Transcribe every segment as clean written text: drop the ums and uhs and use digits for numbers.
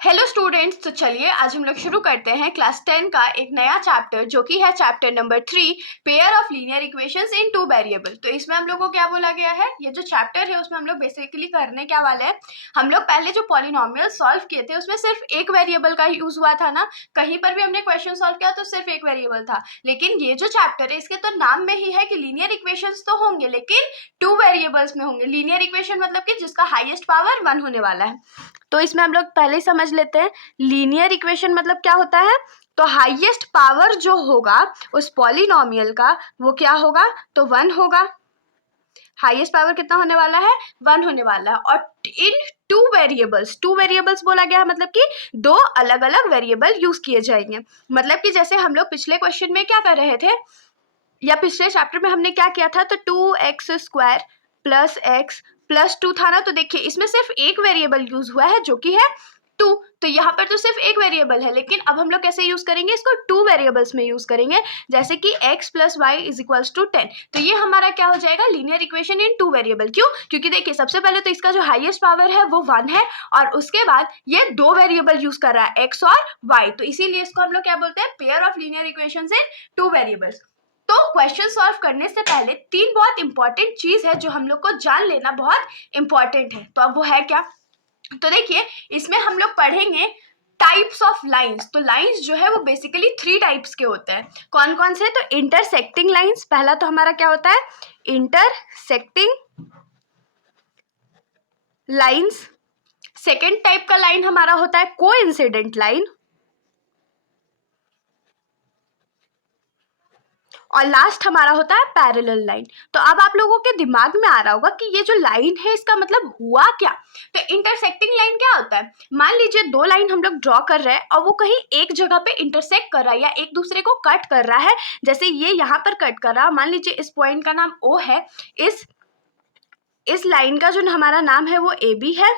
Hello students, तो चलिए आज हम लोग शुरू करते हैं क्लास 10 का एक नया चैप्टर जो कि है chapter number 3 pair of linear equations in two variable. तो इसमें हम लोग को क्या बोला गया है, ये जो चैप्टर है उसमें हम लोग बेसिकली करने क्या वाले हैं। हम लोग पहले जो पॉलिनोमियल सॉल्व किए थे उसमें सिर्फ एक वेरिएबल का यूज हुआ था ना, कहीं पर भी हमने क्वेश्चन सॉल्व किया तो सिर्फ एक वेरिएबल था। लेकिन ये जो चैप्टर है इसके तो नाम में ही है कि लीनियर इक्वेशंस तो होंगे लेकिन टू वेरिएबल्स में होंगे। लीनियर इक्वेशन मतलब कि जिसका हाईएस्ट पावर 1 होने वाला है। तो इसमें हम लोग पहले ही समझ लेते हैं लीनियर इक्वेशन मतलब क्या होता है। तो हाईएस्ट पावर जो होगा उस पॉलिनोमियल का वो क्या होगा, तो 1 होगा। हाईएस्ट पावर कितना होने वाला है, 1 होने वाला है। और इन टू वेरिएबल्स बोला गया है मतलब कि दो अलग अलग वेरिएबल यूज किए जाएंगे। मतलब कि जैसे हम लोग पिछले क्वेश्चन में क्या कर रहे थे या पिछले चैप्टर में हमने क्या किया था, तो 2x² प्लस एक्स प्लस 2 था ना। तो देखिए इसमें सिर्फ एक वेरिएबल यूज हुआ है जो कि है 2। तो यहाँ पर तो सिर्फ एक वेरिएबल है, लेकिन अब हम लोग कैसे यूज करेंगे इसको, टू वेरिएबल्स में यूज करेंगे। जैसे कि x + y = 10। तो ये हमारा क्या हो जाएगा, linear equation in two variable. क्यों, क्योंकि देखिए सबसे पहले तो इसका जो हाईएस्ट पावर है वो 1 है और उसके बाद ये दो वेरिएबल यूज कर रहा है x और y। तो इसीलिए इसको हम लोग क्या बोलते हैं, pair of linear equations in two variables. तो क्वेश्चन सॉल्व करने से पहले तीन बहुत इंपॉर्टेंट चीज है जो हम लोग को जान लेना बहुत इंपॉर्टेंट है। तो अब वो है क्या, तो देखिए इसमें हम लोग पढ़ेंगे टाइप्स ऑफ लाइंस। तो लाइंस जो है वो बेसिकली 3 टाइप्स के होते हैं। कौन कौन से, तो इंटरसेक्टिंग लाइंस, पहला तो हमारा क्या होता है इंटरसेक्टिंग लाइंस। सेकेंड टाइप का लाइन हमारा होता है कोइंसिडेंट लाइन। और लास्ट हमारा होता है पैरेलल लाइन। तो अब आप लोगों के दिमाग में आ रहा होगा कि ये जो लाइन है इसका मतलब हुआ क्या। तो इंटरसेक्टिंग लाइन क्या होता है, मान लीजिए दो लाइन हम लोग ड्रॉ कर रहे हैं और वो कहीं एक जगह पे इंटरसेक्ट कर रहा है या एक दूसरे को कट कर रहा है। जैसे ये यहाँ पर कट कर रहा है, मान लीजिए इस पॉइंट का नाम O है, इस लाइन का जो हमारा नाम है वो AB है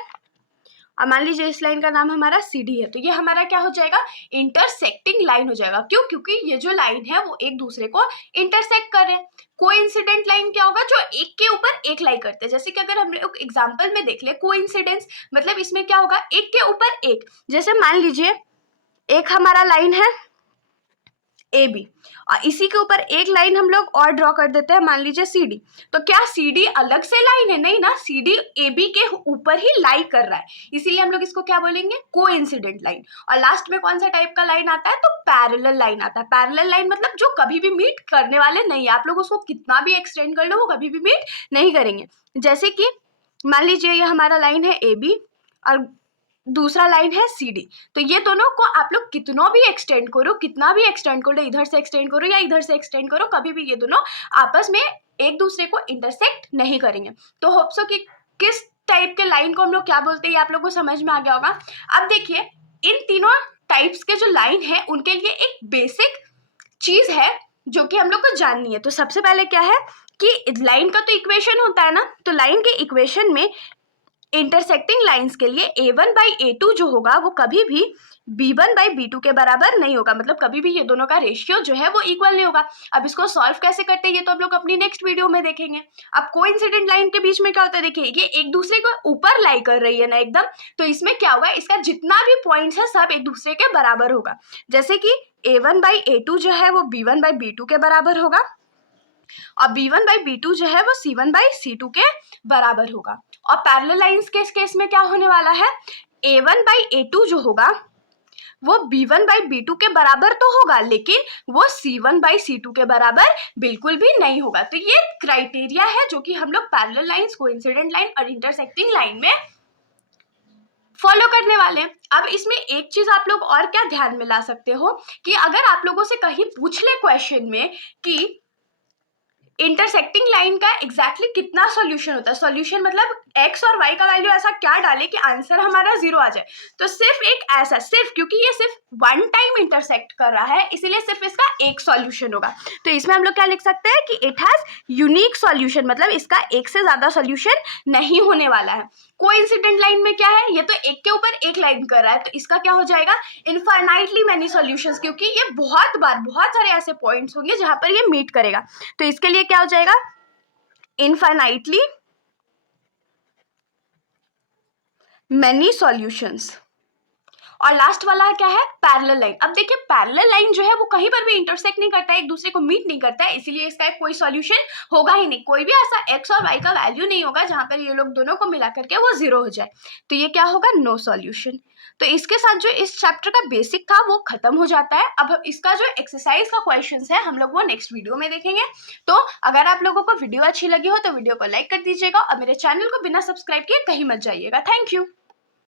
और मान लीजिए इस लाइन का नाम हमारा CD है। तो ये हमारा क्या हो जाएगा, इंटरसेक्टिंग लाइन हो जाएगा। क्यों, क्योंकि ये जो लाइन है वो एक दूसरे को इंटरसेक्ट कर रहे हैं। कोइंसिडेंट लाइन क्या होगा, जो एक के ऊपर एक लाई करते हैं। जैसे कि अगर हम लोग एग्जांपल में देख ले कोइंसिडेंस मतलब इसमें क्या होगा, एक के ऊपर एक। जैसे मान लीजिए एक हमारा लाइन है AB और इसी के ऊपर एक लाइन हम लोग और ड्रॉ कर देते हैं, मान लीजिए CD। तो क्या CD अलग से लाइन है, नहीं ना, CD AB के ऊपर ही लाई कर रहा है, इसीलिए हम लोग इसको क्या बोलेंगे, कोइंसिडेंट लाइन। और लास्ट में कौन सा टाइप का लाइन आता है, तो पैरेलल लाइन आता है। पैरेलल लाइन मतलब जो कभी भी मीट करने वाले नहीं है, आप लोग उसको कितना भी एक्सटेंड कर लो वो कभी भी मीट नहीं करेंगे। जैसे कि मान लीजिए ये हमारा लाइन है AB और दूसरा लाइन है CD। तो ये दोनों को आप लोग कितना भी एक्सटेंड करो, कितना भी एक्सटेंड करो, इधर से एक्सटेंड करो या इधर से एक्सटेंड करो, कभी भी ये दोनों आपस में एक दूसरे को इंटरसेक्ट नहीं करेंगे। तो होप सो कि किस टाइप के लाइन को हम लोग क्या बोलते हैं आप लोग को समझ में आ गया होगा। अब देखिए इन तीनों टाइप्स के जो लाइन है उनके लिए एक बेसिक चीज है जो कि हम लोग को जाननी है। तो सबसे पहले क्या है कि लाइन का तो इक्वेशन होता है ना, तो लाइन के इक्वेशन में इंटरसेक्टिंग लाइंस के लिए A1/A2 जो होगा वो कभी भी B1/B2 के बराबर नहीं होगा। मतलब कभी भी ये दोनों का रेशियो जो है वो इक्वल नहीं होगा। अब इसको सॉल्व कैसे करते हैं ये तो हम लोग अपनी नेक्स्ट वीडियो में देखेंगे। अब कोइंसिडेंट लाइन के बीच में क्या होता है, देखिए ये एक दूसरे को ऊपर लाई कर रही है ना एकदम, तो इसमें क्या होगा, इसका जितना भी पॉइंट्स है सब एक दूसरे के बराबर होगा। जैसे कि A1/A2 जो है वो B1/B2 के बराबर होगा और B1/B2 जो है वो C1/C2 के बराबर होगा। और पैरेलल लाइंस के केस में क्या होने वाला है, A1/A2 जो होगा वो B1/B2 के बराबर तो होगा लेकिन वो C1/C2 के बराबर बिल्कुल भी नहीं होगा। तो ये क्राइटेरिया है जो कि हम लोग पैरेलल लाइंस, कोइंसिडेंट लाइन और इंटरसेक्टिंग लाइन में फॉलो करने वाले हैं। अब इसमें एक चीज आप लोग और क्या ध्यान में ला सकते हो कि अगर आप लोगों से कहीं पूछ ले क्वेश्चन में कि इंटरसेक्टिंग लाइन का एग्जैक्टली कितना सॉल्यूशन होता है, सॉल्यूशन मतलब x और y का वैल्यू ऐसा क्या डाले कि आंसर हमारा 0 आ जाए, तो सिर्फ एक ऐसा, सिर्फ क्योंकि ये सिर्फ वन टाइम इंटरसेक्ट कर रहा है इसीलिए सिर्फ इसका एक सॉल्यूशन होगा। तो इसमें हम लोग क्या लिख सकते हैं कि इट हैज यूनिक सॉल्यूशन, मतलब इसका एक से ज्यादा सॉल्यूशन नहीं होने वाला है। कोइंसिडेंट लाइन में क्या है, ये तो एक के ऊपर एक लाइन कर रहा है, तो इसका क्या हो जाएगा, इनफाइनाइटली मैनी सॉल्यूशंस, क्योंकि ये बहुत बार बहुत सारे ऐसे पॉइंट्स होंगे जहां पर ये मीट करेगा। तो इसके लिए क्या हो जाएगा, इनफाइनाइटली मैनी सॉल्यूशंस। और लास्ट वाला क्या है, पैरेलल लाइन। अब देखिए पैरेलल लाइन जो है वो कहीं पर भी इंटरसेक्ट नहीं करता है, एक दूसरे को मीट नहीं करता है, इसीलिए इसका एक कोई सॉल्यूशन होगा ही नहीं। कोई भी ऐसा x और y का वैल्यू नहीं होगा जहां पर ये लोग दोनों को मिला करके वो 0 हो जाए, तो ये क्या होगा, नो सॉल्यूशन। तो इसके साथ जो इस चैप्टर का बेसिक था वो खत्म हो जाता है। अब इसका जो एक्सरसाइज का क्वेश्चंस है हम लोग वो नेक्स्ट वीडियो में देखेंगे। तो अगर आप लोगों को वीडियो अच्छी लगी हो तो वीडियो को लाइक कर दीजिएगा और मेरे चैनल को बिना सब्सक्राइब किए कहीं मत जाइएगा। Thank you.